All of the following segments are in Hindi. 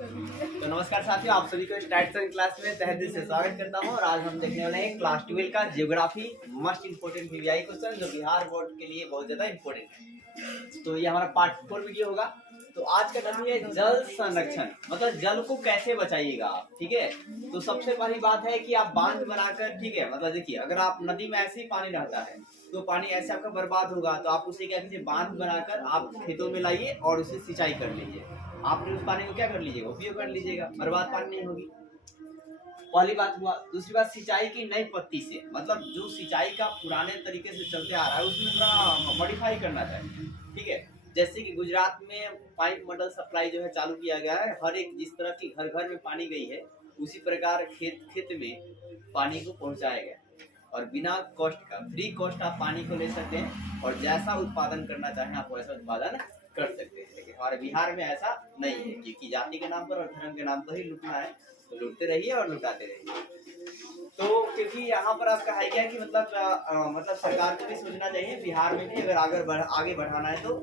तो नमस्कार साथियों, आप सभी को स्टार्ट क्लास में तहे दिल से स्वागत करता हूं। और आज हम देखने वाले हैं क्लास 12 का geography most important VVI question, जो बिहार बोर्ड के लिए बहुत ज्यादा इंपोर्टेंट है। तो ये हमारा पार्ट 4 वीडियो होगा। तो आज का टॉपिक है जल संरक्षण, मतलब जल को कैसे बचाइएगा आप। ठीक है, तो सबसे पहली बात है कि आप बांध बनाकर, ठीक है, मतलब देखिए, अगर आप नदी में ऐसे ही पानी रहता है तो पानी ऐसे आपका बर्बाद होगा, तो आप उसे क्या कीजिए, बांध बनाकर आप खेतों में लाइए और उसे सिंचाई कर लीजिए। आपने उस पानी को क्या कर लीजिएगा, उपयोग कर लीजिएगा, बर्बाद पानी नहीं होगी। पहली बात हुआ। दूसरी बात, सिंचाई की नई पत्ती से, मतलब जो सिंचाई का पुराने तरीके से चलते आ रहा है उसमें थोड़ा मॉडिफाई करना चाहिए। ठीक है, जैसे कि गुजरात में पाइप मॉडल सप्लाई जो है चालू किया गया है। हर एक, जिस तरह की घर घर में पानी गई है, उसी प्रकार खेत खेत में पानी को पहुंचाया गया और बिना कॉस्ट का, फ्री कॉस्ट आप पानी को ले सकते हैं और जैसा उत्पादन करना चाहें आप वैसा उत्पादन कर सकते हैं। लेकिन हमारे बिहार में ऐसा नहीं है, क्योंकि जाति के नाम पर और धर्म के नाम पर ही लूटना है, तो लूटते रहिए और लुटाते रहिए। तो क्योंकि यहाँ पर आपका है क्या कि मतलब सरकार को भी सोचना चाहिए, बिहार में भी अगर आगे बढ़ाना है तो,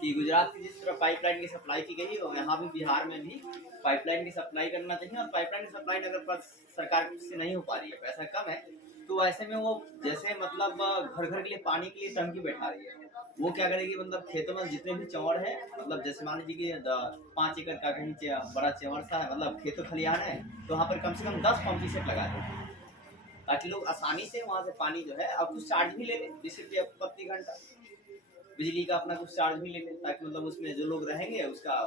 कि गुजरात की जिस तरह पाइपलाइन की सप्लाई की गई है, यहाँ भी बिहार में भी पाइपलाइन की सप्लाई करना चाहिए। और पाइपलाइन की सप्लाई अगर सरकार से नहीं हो पा रही है, पैसा कम है, तो ऐसे में वो जैसे मतलब घर घर के लिए पानी के लिए टंकी बैठा रही है, वो क्या करेगी, मतलब खेतों में जितने भी चौड़ है, मतलब जैसे मान लीजिए कि 5 एकड़ का कहीं बड़ा चौड़ सा है, मतलब खेतों खलिहान है, तो वहाँ पर कम से कम 10 पंप सेट लगा दें, ताकि लोग आसानी से वहाँ से पानी जो है, अब कुछ चार्ज भी ले लें, 20 रुपया प्रति घंटा बिजली का अपना कुछ चार्ज भी ले लें, ताकि मतलब उसमें जो लोग रहेंगे उसका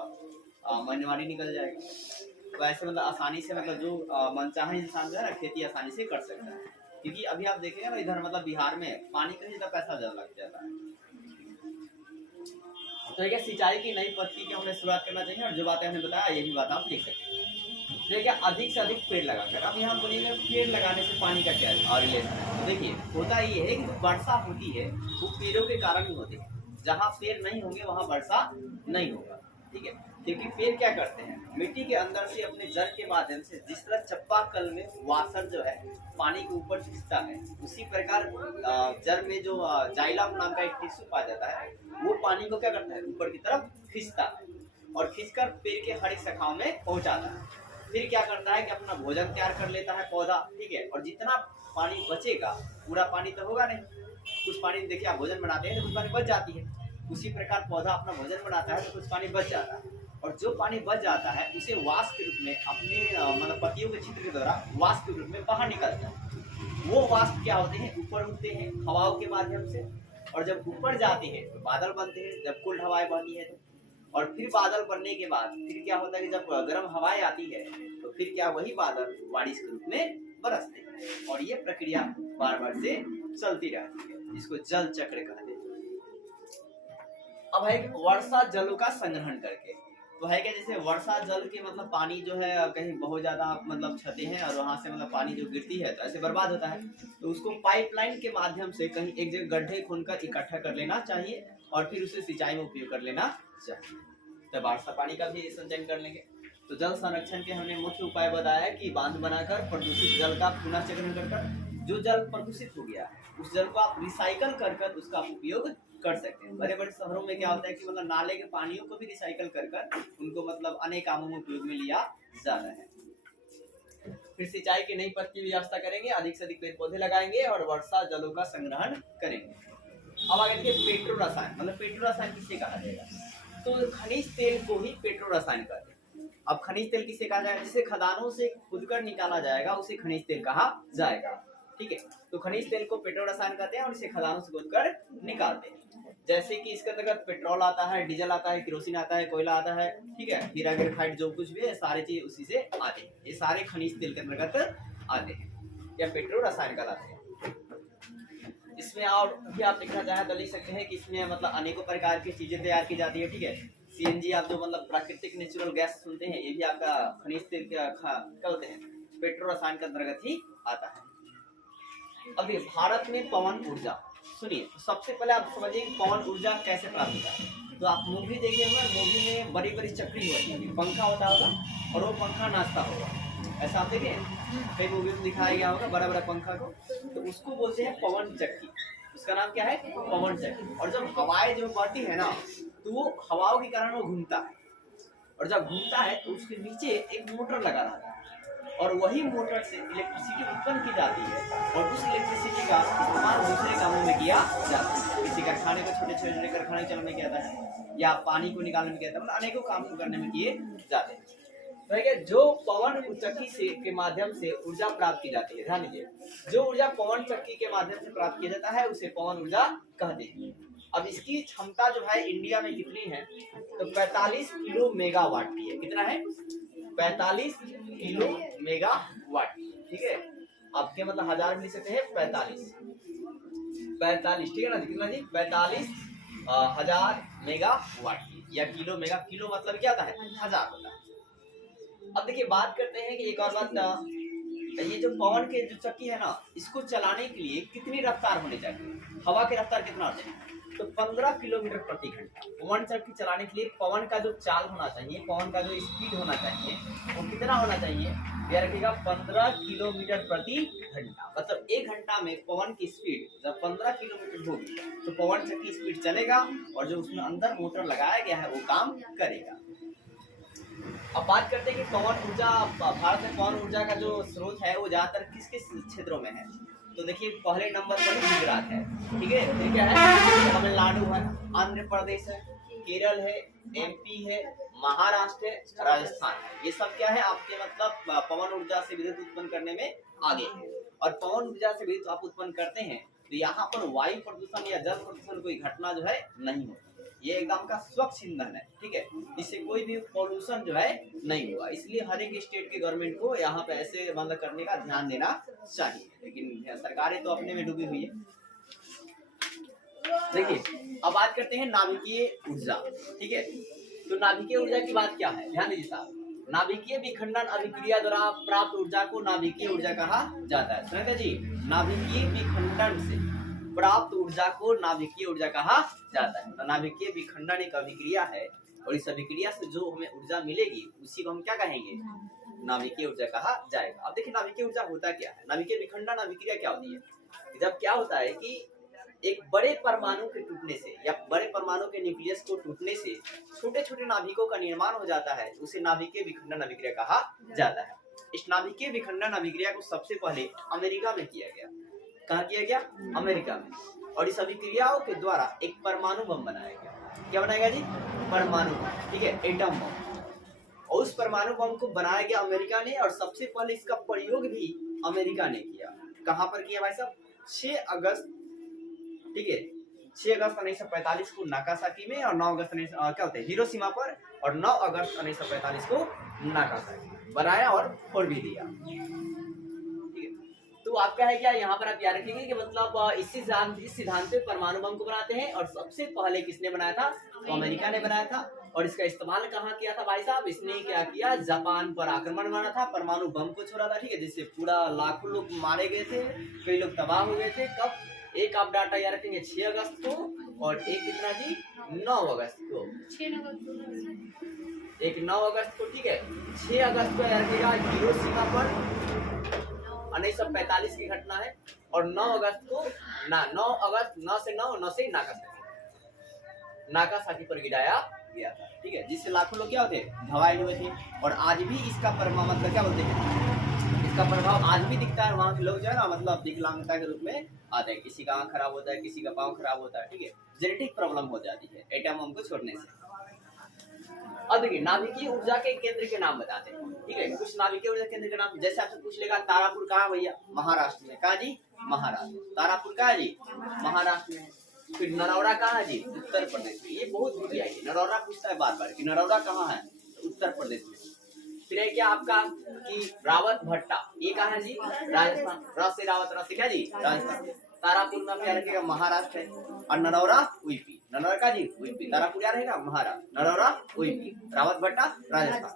महीनेवारी निकल जाएगा। तो ऐसे मतलब आसानी से, मतलब जो मनचाहे इंसान जो है ना, खेती आसानी से कर सकता है। क्योंकि अभी आप देखेंगे ना, इधर मतलब बिहार में पानी का ज्यादा पैसा ज्यादा लग जाता है। तो ये सिंचाई की नई पद्धति की हमें शुरुआत करना चाहिए, और जो बातें हमने बताया यही बात आप लिख सकते हैं। देखिए, अधिक से अधिक पेड़ लगाकर। अब यहाँ बोलिएगा पेड़ लगाने से पानी का क्या रिलेशन है। तो देखिए, होता ये है कि जो वर्षा होती है वो पेड़ों के कारण ही होती है। जहाँ पेड़ नहीं होंगे वहाँ वर्षा नहीं होगा। ठीक है, क्योंकि पेड़ क्या करते हैं, मिट्टी के अंदर से अपने जड़ के माध्यम से, जिस तरह चापाकल में वाशर जो है पानी के ऊपर खींचता है, उसी प्रकार जड़ में जो जाइलम नाम का एक टिश्यू पाया जाता है, वो पानी को क्या करता है, ऊपर की तरफ खींचता है और खींचकर पेड़ के हर एक शाखाओं में पहुंचाता है। फिर क्या करता है कि अपना भोजन तैयार कर लेता है पौधा। ठीक है, और जितना पानी बचेगा, पूरा पानी तो होगा नहीं, कुछ पानी देखिए आप भोजन बनाते हैं तो कुछ पानी बच जाती है, उसी प्रकार पौधा अपना भोजन बनाता है तो कुछ पानी बच जाता है, और जो पानी बच जाता है उसे वाष्प के रूप में अपने मतलब पत्तियों के छिद्र के द्वारा वाष्प के रूप में बाहर निकलता है। वो वाष्प क्या होते हैं, ऊपर उठते हैं हवाओं के माध्यम से, और जब ऊपर जाते हैं तो बादल बनते हैं, जब कोल्ड हवाएं बहती है तो। और फिर बादल बनने के बाद फिर क्या होता है कि जब गर्म हवाएं आती है तो फिर क्या, वही बादल बारिश के रूप में बरसते हैं, और ये प्रक्रिया बार बार से चलती रहती है, जिसको जल चक्र कहते हैं। अब है वर्षा जल का संग्रहण करके। तो है क्या, जैसे वर्षा जल के मतलब पानी जो है कहीं बहुत ज्यादा मतलब छते हैं और वहां से मतलब पानी जो गिरती है तो ऐसे बर्बाद होता है, तो उसको पाइपलाइन के माध्यम से कहीं एक जगह गड्ढे खोदकर इकट्ठा कर लेना चाहिए और फिर उसे सिंचाई में उपयोग कर लेना चाहिए। तो वर्षा पानी का भी संचयन कर लेंगे। तो जल संरक्षण के हमने मुख्य उपाय बताया कि बांध बनाकर प्रदूषित जल का पुनः चक्रण कर, जो जल प्रदूषित हो गया है उस जल को आप रिसाइकल कर उसका उपयोग कर सकते हैं। बड़े बड़े शहरों में क्या होता है कि मतलब नाले के पानियों को भी रिसाइकल कर उनको मतलब अनेक कामों में उपयोग में लिया जा रहा है। फिर सिंचाई की नई पद्धति की व्यवस्था करेंगे, अधिक से अधिक पेड़ पौधे लगाएंगे और वर्षा जलों का संग्रहण करेंगे। अब आगे देखिए, पेट्रो रसायन, मतलब पेट्रो रसायन किसे कहा जाएगा, तो खनिज तेल को ही पेट्रो रसायन कहते हैं। अब खनिज तेल किसे कहा जाएगा, जिसे खदानों से खुदकर निकाला जाएगा उसे खनिज तेल कहा जाएगा। ठीक है, तो खनिज तेल को पेट्रो रसायन कहते हैं और इसे खदानों से खोदकर निकालते हैं। जैसे कि इसके अंतर्गत पेट्रोल आता है, डीजल आता है, केरोसिन आता है, कोयला आता है, ठीक है, हीरा ग्रेफाइट जो कुछ भी है सारी चीज उसी से आते हैं। ये सारे खनिज तेल के अंतर्गत आते हैं या पेट्रो रसायन कहलाते हैं। इसमें और भी आप लिखना चाहें तो लिख सकते हैं कि इसमें मतलब अनेकों प्रकार की चीजें तैयार की जाती है। ठीक है, सीएनजी आप जो मतलब प्राकृतिक नेचुरल गैस सुनते हैं, ये भी आपका खनिज तेल क्या होते हैं, पेट्रो रसायन के अंतर्गत ही आता है। अभी भारत में पवन ऊर्जा, सुनिए, तो सबसे पहले आप समझिए कि पवन ऊर्जा कैसे प्राप्त होता है। तो आप मूवी देखे होंगे, मूवी में बड़ी बड़ी चक्री होती है, पंखा होता होगा और वो पंखा नाचता होगा, ऐसा आप देखें कई मूवी में दिखाया गया होगा बड़ा बड़ा पंखा को, तो उसको बोलते हैं पवन चक्की। उसका नाम क्या है, पवन चक्की। और जब हवाएं जो बढ़ती है ना, तो वो हवाओं के कारण वो घूमता है, और जब घूमता है तो उसके नीचे एक मोटर लगा रहता है और वही मोटर से इलेक्ट्रिसिटी उत्पन्न की जाती है और उस इलेक्ट्रिसिटी का इस्तेमाल दूसरे कामों में किया जाता है। किसी कारखाने को छोटे छोटे कारखाने चलाने में किया जाता है या पानी को निकालने में किया जाता है, मतलब अनेकों काम करने में किए जाते हैं। तो है जो पवन चक्की से के माध्यम से ऊर्जा प्राप्त की जाती है, ध्यान दीजिए, जो ऊर्जा पवन चक्की के माध्यम से प्राप्त किया जाता है उसे पवन ऊर्जा कहते हैं। अब इसकी क्षमता जो है इंडिया में कितनी है, तो 45 किलो मेगावाट की है। कितना है? 45 किलो मेगावाट, ठीक है। आपके मतलब हजार मिल सकते हैं 45, ठीक है ना, कितना जी? 45,000 मेगावाट या किलो मेगा, किलो मतलब क्या होता है? हजार होता है। अब देखिए बात करते हैं कि एक और बात, ये जो पवन के जो चक्की है ना, इसको चलाने के लिए कितनी रफ्तार होनी चाहिए? हवा की रफ्तार कितना होनी चाहिए? तो 15 किलोमीटर प्रति घंटा। पवन चक्की चलाने के लिए पवन का जो चाल होना चाहिए, पवन का जो स्पीड होना चाहिए, वो कितना होना चाहिए? यह रखिएगा 15 किलोमीटर प्रति घंटा। मतलब 1 घंटा में पवन की स्पीड जब 15 किलोमीटर होगी तो पवन चक्की स्पीड चलेगा और जो उसमें अंदर मोटर लगाया गया है वो काम करेगा। अब बात करते हैं कि पवन ऊर्जा, भारत में पवन ऊर्जा का जो स्रोत है वो ज्यादातर किस किस क्षेत्रों में है? तो देखिए पहले नंबर पर गुजरात है, ठीक है, फिर क्या है? तमिलनाडु है, आंध्र प्रदेश है, केरल है, एमपी है, महाराष्ट्र है, राजस्थान है। ये सब क्या है आपके मतलब पवन ऊर्जा से विद्युत उत्पन्न करने में आगे है। और पवन ऊर्जा से विद्युत आप उत्पन्न करते हैं तो यहाँ पर वायु प्रदूषण या जल प्रदूषण कोई घटना जो है नहीं होती। ये एकदम का स्वच्छ ईंधन है, ठीक है, इससे कोई भी पॉल्यूशन जो है नहीं हुआ। इसलिए हर एक स्टेट के गवर्नमेंट को यहाँ पे ऐसे बंद करने का ध्यान देना चाहिए, लेकिन सरकारें तो अपने में डूबी हुई है। देखिए अब बात करते हैं नाभिकीय ऊर्जा, ठीक है। तो नाभिकीय ऊर्जा की बात क्या है? ध्यान दीजिए साहब, नाभिकीय विखंडन अभिक्रिया द्वारा प्राप्त ऊर्जा को नाभिकीय ऊर्जा कहा जाता है। सुनिए जी, नाभिकीय विखंडन से प्राप्त ऊर्जा को नाभिकीय ऊर्जा कहा जाता है। तो नाभिकीय विखंडन एक अभिक्रिया है और इस अभिक्रिया से जो हमें ऊर्जा मिलेगी उसी को हम क्या कहेंगे? नाभिकीय ऊर्जा कहा जाएगा। अब देखिए नाभिकीय ऊर्जा होता क्या है? नाभिकीय विखंडन अभिक्रिया क्या होती है? जब क्या होता है कि एक बड़े परमाणु के टूटने से या बड़े परमाणु के न्यूक्लियस को टूटने से छोटे छोटे नाभिकों का निर्माण हो जाता है, उसे नाभिकीय विखंडन अभिक्रिया कहा जाता है। इस नाभिकीय विखंडन अभिक्रिया को सबसे पहले अमेरिका में किया गया। कहाँ किया गया? अमेरिका में। और इस अभिक्रियाओं के द्वारा एक परमाणु बम बनाया गया। क्या बनाएगा जी? परमाणु, ठीक है, एटम बम। और उस परमाणु बम को बनाया गया अमेरिका ने और सबसे पहले इसका प्रयोग भी अमेरिका ने किया। कहाँ पर किया भाई साहब? 6 अगस्त, ठीक है, 6 अगस्त 1945 को नागासाकी में और 9 अगस्त क्या होते हैं हिरोशिमा पर, और 9 अगस्त 1945 को नागासाकी बनाया और फोड़ भी दिया। तो आपका है क्या यहाँ पर आप याद रखेंगे कि मतलब इस सिद्धांत पे परमाणु बम को बनाते हैं और सबसे पहले किसने बनाया था? तो अमेरिका ने बनाया था। और इसका इस्तेमाल कहाँ किया था भाई साहब? इसने क्या किया? जापान पर आक्रमण मारा था, परमाणु बम को छोड़ा था, ठीक है, जिससे पूरा लाखों लोग मारे गए थे, कई लोग तबाह हो गए थे। कब? एक आप डाटा याद रखेंगे 6 अगस्त को और एक कितना जी? 9 अगस्त को। एक 9 अगस्त को, ठीक है, 6 अगस्त को याद रखिएगा हिरोशिमा पर 1945 की घटना है और 9 अगस्त को 9 अगस्त 9 से नागासाकी पर गिराया गया था, ठीक है, जिससे लाखों लोग क्या होते हैं? घायल हुए थे। और आज भी इसका प्रभाव मतलब क्या बोलते हैं? इसका प्रभाव आज भी दिखता है। वहाँ के लोग जो है ना मतलब विकलांगता के रूप में आते हैं, किसी का आँख खराब होता है, किसी का पाँव खराब होता है, ठीक है, जेनेटिक प्रॉब्लम हो जाती है एटम बम को छोड़ने से। अब देखिए नाभिकीय ऊर्जा के केंद्र के नाम बताते हैं, ठीक है, कुछ नाभिकीय ऊर्जा केंद्र के नाम। जैसे आपसे पूछ लेगा तारापुर कहाँ भैया? महाराष्ट्र में। कहाँ जी? महाराष्ट्र। तारापुर कहाँ जी? महाराष्ट्र में। फिर नरौरा कहाँ है जी? उत्तर प्रदेश में। ये बहुत बढ़िया है, नरौरा पूछता है बार बार कि नरौरा कहाँ है? उत्तर प्रदेश में। फिर है क्या आपका कि रावत भट्टा, ये कहाँ है जी? राजस्थान। रस से रावत, रस से क्या जी? राजस्थान। तारापुर में क्या रखेगा? महाराष्ट्र है। और नरौरा उइपी, नरौरा का जी उइपी। तारापुर क्या रहेगा? महाराष्ट्र। नरौरा उइपी, रावत भट्टा राजस्थान।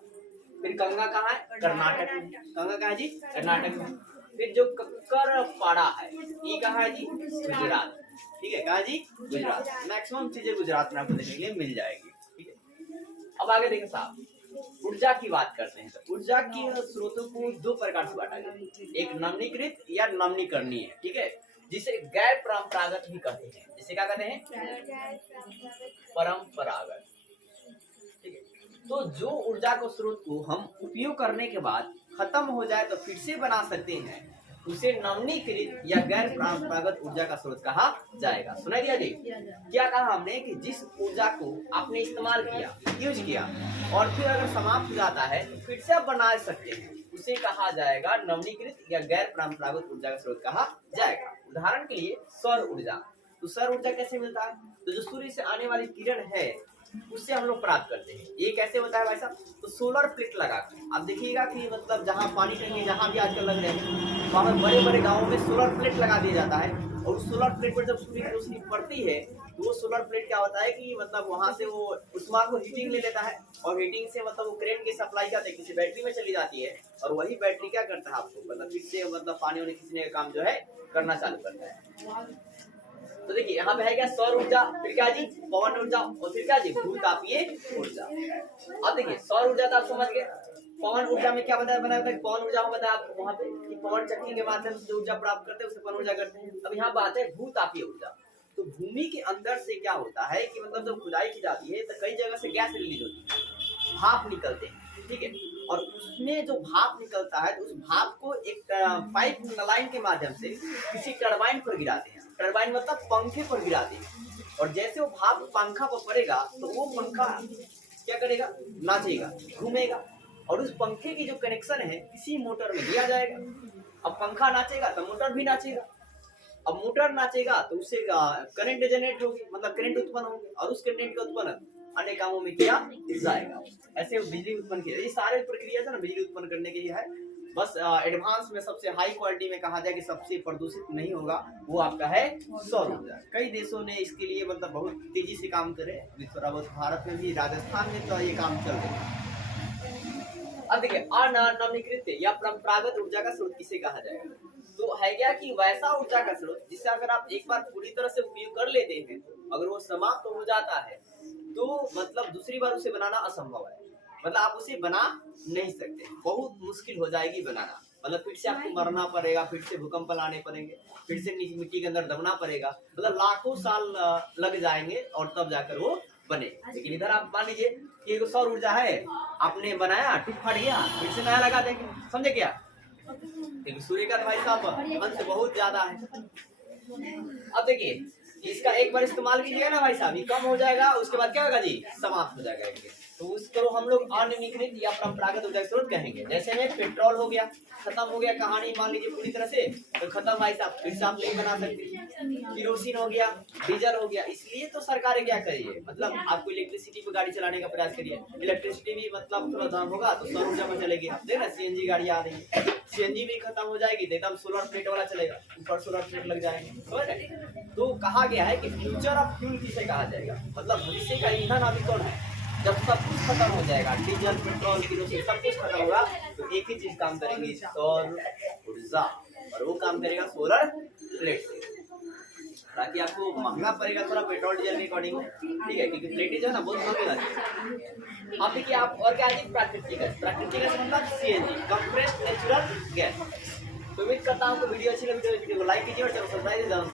फिर गंगा कहाँ है? कर्नाटक में। गंगा कहाँ है जी? कर्नाटक में। फिर जो कक्कर पाड़ा है ये कहाँ है जी? गुजरात, ठीक है, कहाँ जी? गुजरात। मैक्सिमम चीजें गुजरात में आपको देखने के लिए मिल जाएगी, ठीक है। अब आगे देखें साहब, ऊर्जा की बात करते हैं। तो ऊर्जा की स्रोतों को 2 प्रकार से बांटा गया, एक नवीनीकृत या नवीनीकरणीय, ठीक है, जिसे गैर परंपरागत भी कहते हैं। जिसे क्या कहते हैं? परंपरागत, ठीक है। तो जो ऊर्जा को स्रोत को हम उपयोग करने के बाद खत्म हो जाए तो फिर से बना सकते हैं, उसे नवीनीकृत या गैर परंपरागत ऊर्जा का स्रोत कहा जाएगा। सुनाई दिया जी? क्या कहा हमने कि जिस ऊर्जा को आपने इस्तेमाल किया, यूज किया और फिर अगर समाप्त हो जाता है तो फिर से आप बना सकते हैं, उसे कहा जाएगा नवीनीकृत या गैर परंपरागत ऊर्जा का स्रोत कहा जाएगा। उदाहरण के लिए सौर ऊर्जा। तो सौर ऊर्जा कैसे मिलता है? तो जो सूर्य से आने वाली किरण है उससे हम लोग प्राप्त करते हैं। ये कैसे होता है भाई साहब? तो सोलर प्लेट लगाकर आप देखिएगा कि मतलब जहाँ पानी टंकी जहाँ भी आजकल लग रहे हैं वहाँ पर बड़े बड़े गाँवों में सोलर प्लेट लगा दिया जाता है, और उस सोलर प्लेट पर जब सूर्य की रोशनी पड़ती है तो वो सोलर प्लेट क्या होता है कि मतलब वहाँ से वो उष्मा को हीटिंग ले लेता है, और हीटिंग से मतलब वो करंट की सप्लाई क्या है किसी बैटरी में चली जाती है, और वही बैटरी क्या करता है आपको मतलब फिर से मतलब पानी वानी खींचने का काम जो है करना चालू करता है। तो देखिए यहाँ पे है क्या? सौर ऊर्जा, फिर क्या जी? पवन ऊर्जा, और फिर क्या जी? भूतापीय ऊर्जा। अब देखिए सौर ऊर्जा तो आप समझ गए। पवन ऊर्जा में क्या बताया कि पवन ऊर्जा में बताया आपको वहाँ पे कि पवन चक्की के माध्यम से जो ऊर्जा प्राप्त करते हैं उसे पवन ऊर्जा करते हैं। अब यहाँ बात है भूतापीय ऊर्जा। तो भूमि के अंदर से क्या होता है कि मतलब जब खुदाई की जाती है तो कई जगह से गैस रिलीज होती है, भाप निकलते हैं, ठीक है, और उसमें जो भाप निकलता है तो उस भाप को एक पाइप लाइन के माध्यम से किसी टरबाइन पर गिराते हैं। टरबाइन मतलब पंखे पर गिराते हैं, और जैसे वो भाप पंखा पर पड़ेगा तो वो पंखा क्या करेगा? नाचेगा, घूमेगा, और उस पंखे की जो कनेक्शन है किसी मोटर में दिया जाएगा। अब पंखा नाचेगा तो मोटर भी नाचेगा, अब मोटर नाचेगा तो उससे करंट जनरेट होगी, मतलब करंट उत्पन्न होगी, और उस करंट का उत्पन्न अन्य कामों में किया जाएगा। ऐसे बिजली उत्पन्न किया। ये सारे प्रक्रिया है ना बिजली उत्पन्न करने के लिए है। बस एडवांस में सबसे हाई क्वालिटी में कहा जाए कि सबसे प्रदूषित नहीं होगा वो आपका है सौर ऊर्जा। कई देशों ने इसके लिए मतलब बहुत तेजी से काम करे, अभी थोड़ा बहुत भारत में भी, राजस्थान में तो ये काम चल रहा है। अब देखिए अनवीनीकृत या परंपरागत ऊर्जा का स्रोत किसे कहा जाएगा? तो है क्या कि वैसा ऊर्जा का स्रोत जिससे अगर आप एक बार पूरी तरह से उपयोग कर लेते हैं, अगर वो समाप्त हो जाता है तो मतलब दूसरी बार उसे बनाना असंभव है, मतलब आप उसे बना नहीं सकते, बहुत मुश्किल हो जाएगी बनाना। मतलब फिर से आपको मरना पड़ेगा, फिर से भूकंप लाने पड़ेंगे, फिर से मिट्टी के अंदर दबना पड़ेगा, मतलब लाखों साल लग जाएंगे और तब जाकर वो बने। लेकिन इधर आप मान लीजिए कि एक सौर ऊर्जा है, आपने बनाया, टूट फट गया, फिर से नया लगा देंगे, समझे क्या? लेकिन सूर्य का भाई साहब अंश बहुत ज्यादा है। अब देखिए इसका एक बार इस्तेमाल कीजिएगा ना भाई साहब, ये कम हो जाएगा, उसके बाद क्या होगा जी? समाप्त हो जाएगा। तो उसको हम लोग अनवीनीकृत या परंपरागत ऊर्जा स्रोत कहेंगे। जैसे में पेट्रोल हो गया, खत्म हो गया कहानी मान लीजिए पूरी तरह से, तो खत्म भाई साहब, फिर से आप नहीं बना सकते। केरोसिन हो गया, डीजल हो गया, इसलिए तो सरकारें क्या करिए, मतलब आपको इलेक्ट्रिसिटी पर गाड़ी चलाने का प्रयास करिए। इलेक्ट्रिसिटी भी मतलब थोड़ा दाम होगा तो सौर ऊर्जा पर चलेगी। देखना सीएनजी गाड़ी आ रही है, सीएनजी भी खत्म हो जाएगी तो एकदम सोलर प्लेट वाला चलेगा, ऊपर सोलर प्लेट लग जाएंगे, समझ रहे? तो कहा गया है कि फ्यूचर ऑफ फ्यूल किसे कहा जाएगा, मतलब भविष्य का ईंधन अभी कौन है? जब सब कुछ खत्म हो जाएगा, डीजल पेट्रोल केरोसिन सब कुछ खत्म होगा तो एक ही चीज काम करेंगी, सौर ऊर्जा, और वो काम करेगा सोलर प्लेट से। ताकि आपको महंगा पड़ेगा थोड़ा पेट्रोल डीजल के अकॉर्डिंग, ठीक है, क्योंकि प्लेट जो है ना बहुत महंगी लगती है। अब देखिए आप और क्या है? प्राकृतिक गैस। प्राकृतिक गैस मतलब सीएनजी, कंप्रेस्ड नेचुरल गैस। तो उम्मीद करता हूँ वीडियो अच्छी लगी, वीडियो को लाइक कीजिए और चैनल सब्सक्राइब